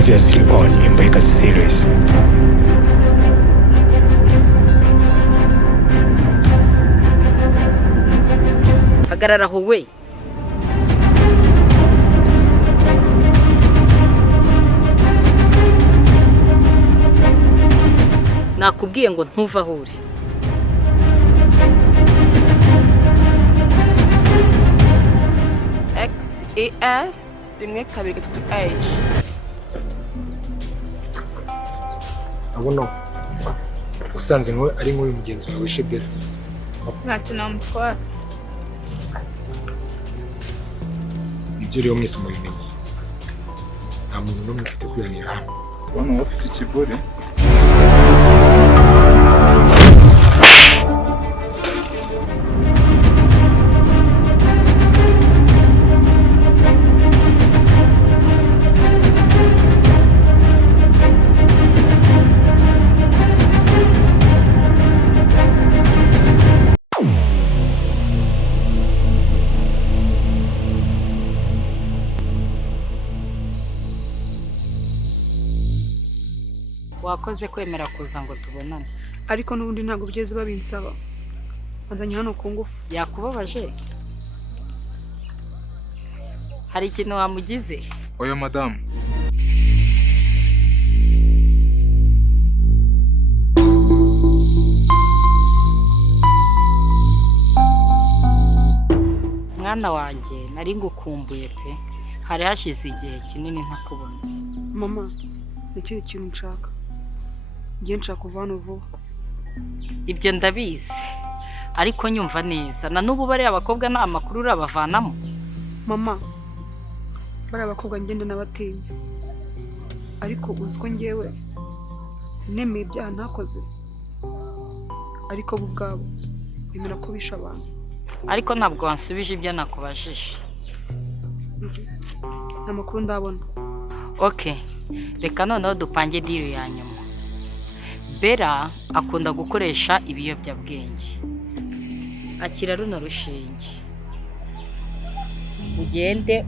Previously on Imbohekazi series. Hagarara howe. Nakubwiye ngo ntuva aho uri. XER rimwe kabiri gatatu H. Abono usanze ngo ari nk'uyu mugenzi wawe Shebera. Ntacyo namutwara. Ibyo rero mwese mubimenye. Nta muntu n'umwe ufite kwihanira hano. Bano bafite ikibore. Wakoze kwemera kuza ngo tubonane. Ariko n'ubundi ntabwo bigeze babinsaba. Bazanye hano ku ngufu. Yakubabaje? Hari ikintu wamugize? Oya madame. Mwana wanjye nari ngukumbuye pe. Hari hashize igihe kinini ntakubona. Mama, nikiri kintu nshaka. Ngiye nshaka kuvana vuba. Ibyo ndabizi. Ariko nyumva neza. Na n'ubu bari abakobwa nta makuru urabavanamo. Mama, bari abakobwa ngende n'abatinya. Ariko uziko ngewe nemeye ibyaha ntakoze. Ariko bo ubwabo bemera ko bisha abantu. Ariko ntabwo wansubije ibyo nakubajije. Nta makuru ndabona. Okay. Reka noneho dupange deal ya nyuma. Bera akunda gukoresha ibiyobyabwenge. Akira runo rushinge. Ugende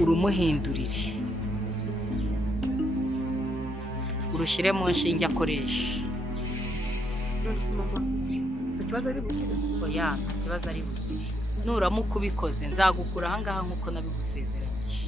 urumuhindurire. Urushire mu nshinge akoresha. Nonese mama, ikibazo ari bukire. Oya, ikibazo ari bukire. Nuramuka ubikoze nzagukura aha ngaha nkuko nabigusezeranyije.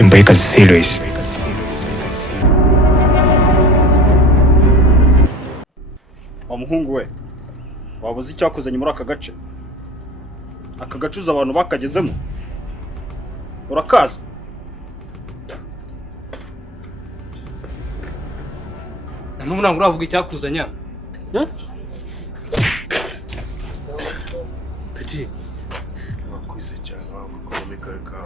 Imbohekazi series. Umuhungu we wabuze icyakuzanye muri aka gace. Aka gacuza abantu bakagezemo. Urakaza? N'ubu ntabwo uravuga icyakuzanya. Tati. Wakwise cyane wakomeka ka.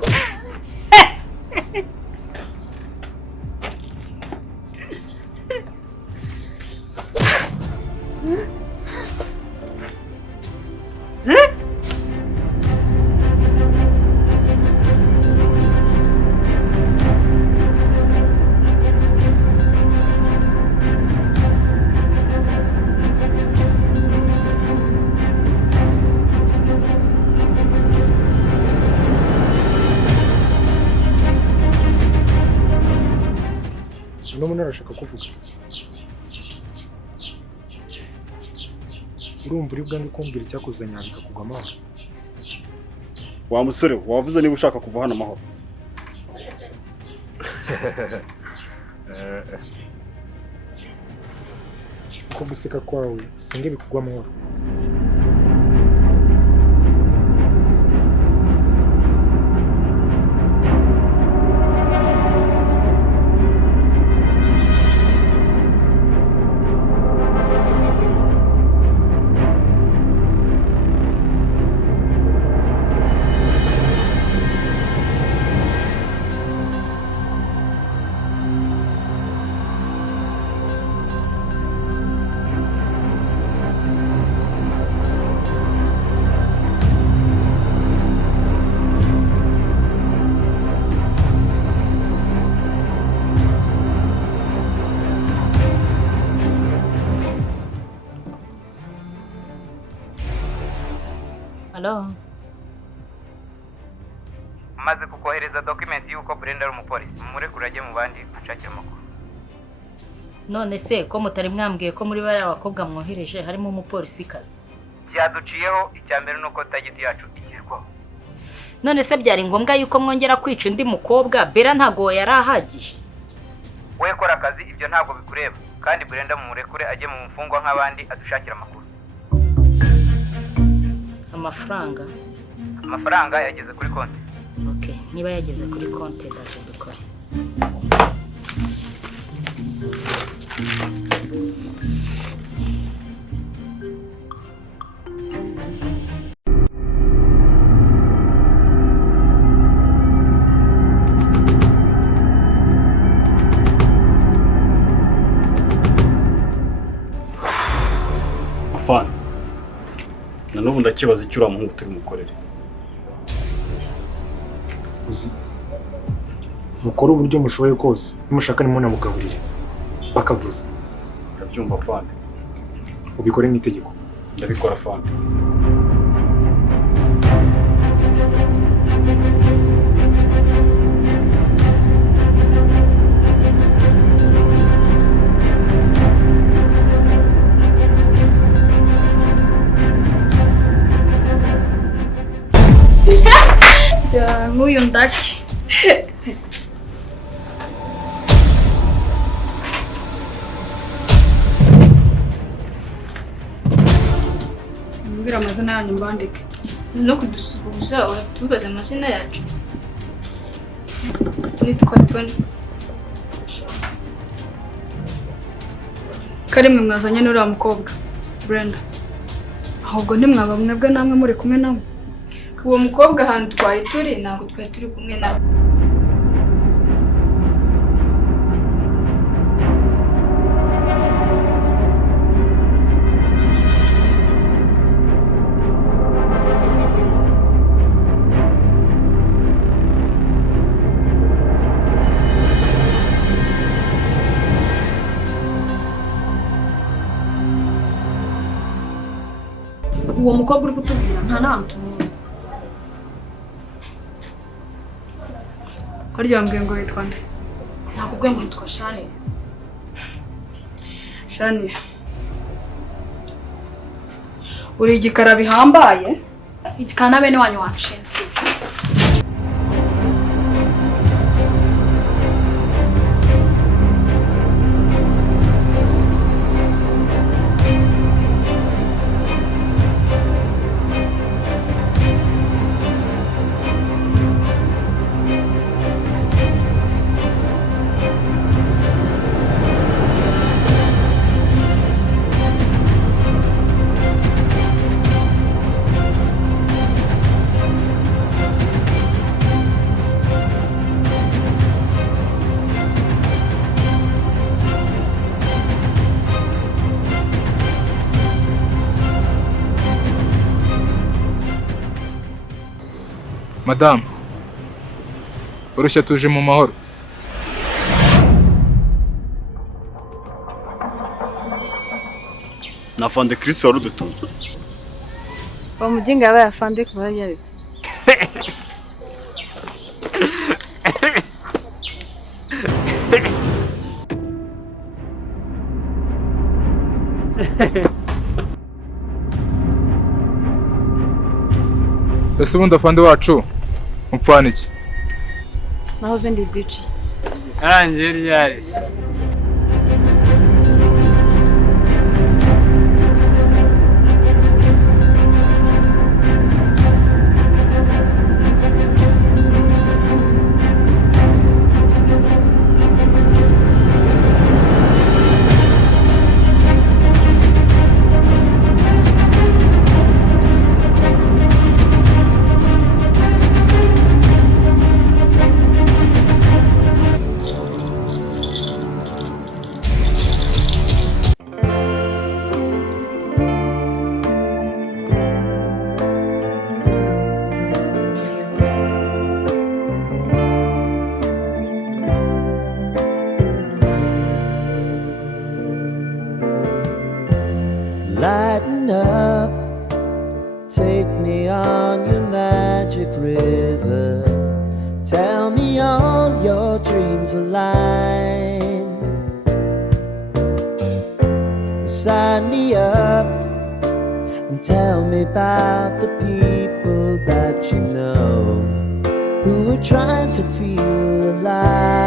Umuntu arashaka kuvuga. urumva uri bwange kumbwira icyakuzanya bikakugwa amahoro. Wa musore wavuze niba ushaka kuva hano amahoro. Ko guseka kwawe singe bikugwa amahoro. Hello. Maze kukohereza document yuko Brenda ari umupolisi murekure ajye mu bandi gushakira amakuru. None se ko mutari mwambwiye ko muri bari abakobwa mwohereje harimo umupolisi kazi? Byaduciyeho icyambere nuko tagiti yacu igerwaho. None se byari ngombwa yuko mwongera kwica undi mukobwa? Bera ntago yarahagije. We kora akazi ibyo ntabwo bikureba kandi Brenda murekure ajye mu mfungwa nk'abandi adushakira amakuru. Amafaranga yageze kuri konti. Okay, niba yageze kuri konti ndaje dukore. Afana. Na n'ubu ndakibaza icyo uriya muhungu turi mukorere. Uzi mukora uburyo mushoboye kose nimushaka nimunamugaburire bakavuza. Ndabyumva Afana. Ubikore n'itegeko. Ndabikora Afana. Nk'uyu ndaki. Mbwira amazina yanyu mbandike. No kudusuhuza uratubaza amazina yacu. Nitwa Tony. Karimwe mwazanye n'uriya mukobwa Brenda. Ahubwo ntimwaba mwebwe namwe muri kumwe nawe. Uwo mukobwa ahantu twari turi ntabwo twari turi kumwe nawe. Uwo mukobwa uri kutubwira nta nantu tumuzi. Ko ryambwiye ngo witwa nde? Nakubwiye ngo nitwa Shani. Shani. Uri igikara bihambaye? Igikana bene wanyu wanshinze. Madame, urushya tuje mu mahoro. Na Fande Chris warudutumye. Wa mujinga yabaye afande kuva yarize. ese ubundi afande wacu mupfana iki? nahoze ndi bici. Yarangiye ryari se? Lighten up, take me on your magic river. Tell me all your dreams align. Sign me up and tell me about the people that you know who are trying to feel alive.